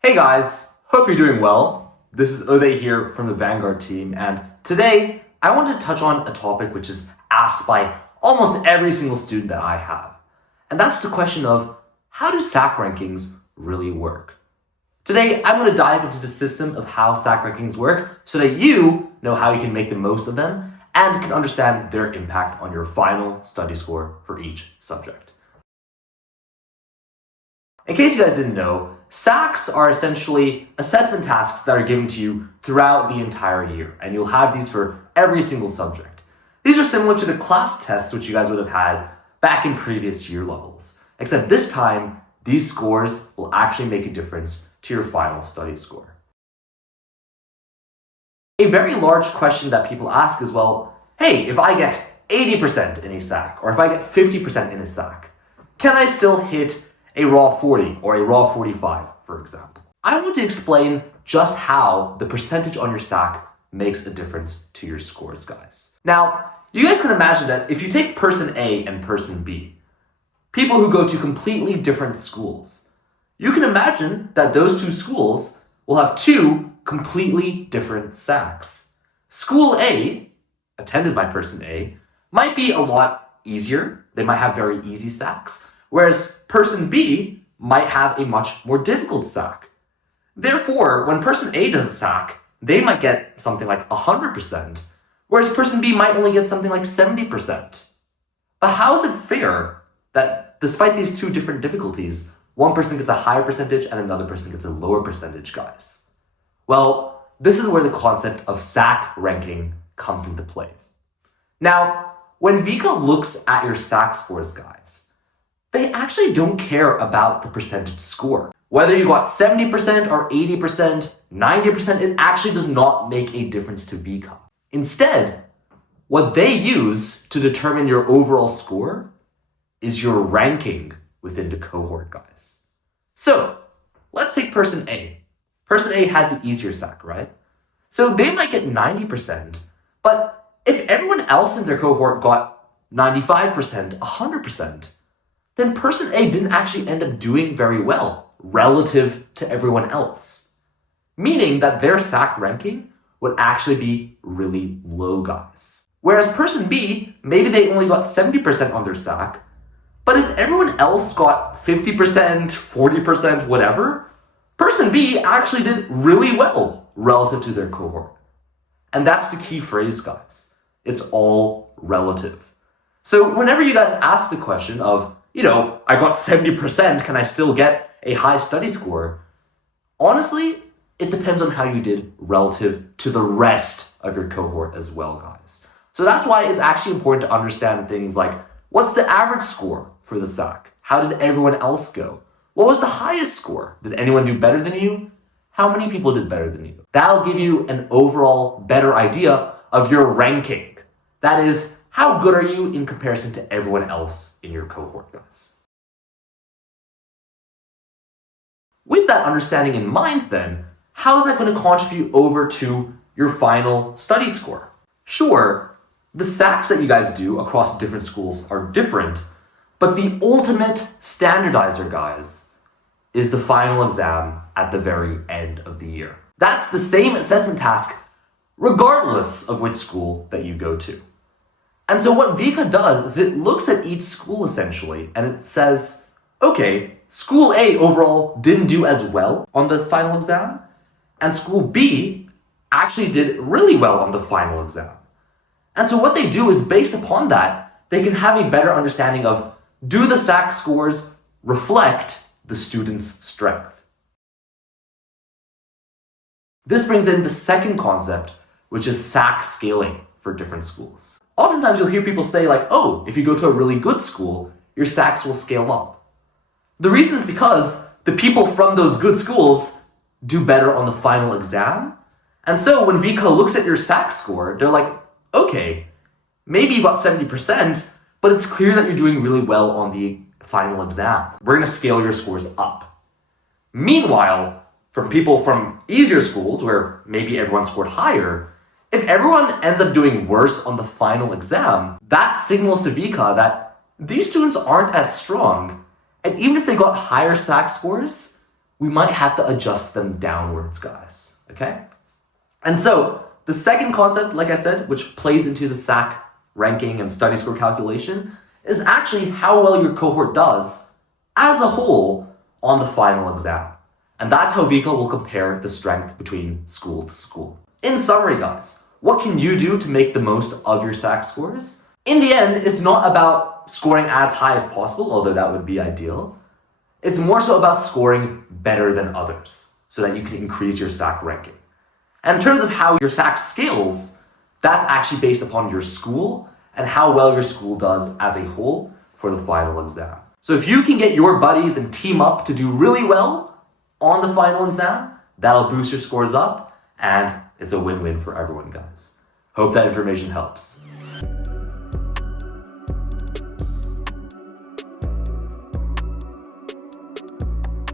Hey guys, hope you're doing well. This is Uday here from the Vanguard team, and today I want to touch on a topic which is asked by almost every single student that I have. And that's the question of, how do SAC rankings really work? Today, I'm going to dive into the system of how SAC rankings work so that you know how you can make the most of them and can understand their impact on your final study score for each subject. In case you guys didn't know, SACs are essentially assessment tasks that are given to you throughout the entire year, and you'll have these for every single subject. These are similar to the class tests which you guys would have had back in previous year levels, except this time, these scores will actually make a difference to your final study score. A very large question that people ask is, well, hey, if I get 80% in a SAC, or if I get 50% in a SAC, can I still hit a raw 40 or a raw 45, for example? I want to explain just how the percentage on your SAC makes a difference to your scores, guys. Now, you guys can imagine that if you take person A and person B, people who go to completely different schools, you can imagine that those two schools will have two completely different SACs. School A, attended by person A, might be a lot easier. They might have very easy SACs, whereas person B might have a much more difficult SAC. Therefore, when person A does a SAC, they might get something like 100%, whereas person B might only get something like 70%. But how is it fair that despite these two different difficulties, one person gets a higher percentage and another person gets a lower percentage, guys? Well, this is where the concept of SAC ranking comes into play. Now, when Vika looks at your SAC scores, guys, they actually don't care about the percentage score. Whether you got 70% or 80%, 90%, it actually does not make a difference to Vika. Instead, what they use to determine your overall score is your ranking within the cohort, guys. So, let's take person A. Person A had the easier SAC, right? So they might get 90%, but if everyone else in their cohort got 95%, 100%, then person A didn't actually end up doing very well relative to everyone else. Meaning that their SAC ranking would actually be really low, guys. Whereas person B, maybe they only got 70% on their SAC, but if everyone else got 50%, 40%, whatever, person B actually did really well relative to their cohort. And that's the key phrase, guys. It's all relative. So whenever you guys ask the question of, I got 70%, can I still get a high study score? Honestly, it depends on how you did relative to the rest of your cohort as well, guys. So that's why it's actually important to understand things like, what's the average score for the SAC? How did everyone else go? What was the highest score? Did anyone do better than you? How many people did better than you? That'll give you an overall better idea of your ranking. That is, how good are you in comparison to everyone else in your cohort, guys? With that understanding in mind, then, how is that going to contribute over to your final study score? Sure, the SACs that you guys do across different schools are different, but the ultimate standardizer, guys, is the final exam at the very end of the year. That's the same assessment task regardless of which school that you go to. And so what Vika does is it looks at each school essentially, and it says, okay, school A overall didn't do as well on this final exam, and school B actually did really well on the final exam. And so what they do is based upon that, they can have a better understanding of, do the SAC scores reflect the student's strength? This brings in the second concept, which is SAC scaling for different schools. Oftentimes you'll hear people say like, oh, if you go to a really good school, your SACs will scale up. The reason is because the people from those good schools do better on the final exam. And so when Vika looks at your SAC score, they're like, okay, maybe you got 70%, but it's clear that you're doing really well on the final exam. We're going to scale your scores up. Meanwhile, from people from easier schools where maybe everyone scored higher, if everyone ends up doing worse on the final exam, that signals to Vika that these students aren't as strong. And even if they got higher SAC scores, we might have to adjust them downwards, guys, okay? And so the second concept, like I said, which plays into the SAC ranking and study score calculation, is actually how well your cohort does as a whole on the final exam. And that's how Vika will compare the strength between school to school. In summary, guys, what can you do to make the most of your SAC scores? In the end, it's not about scoring as high as possible, although that would be ideal. It's more so about scoring better than others so that you can increase your SAC ranking. And in terms of how your SAC scales, that's actually based upon your school and how well your school does as a whole for the final exam. So if you can get your buddies and team up to do really well on the final exam, that'll boost your scores up, and it's a win-win for everyone, guys. Hope that information helps.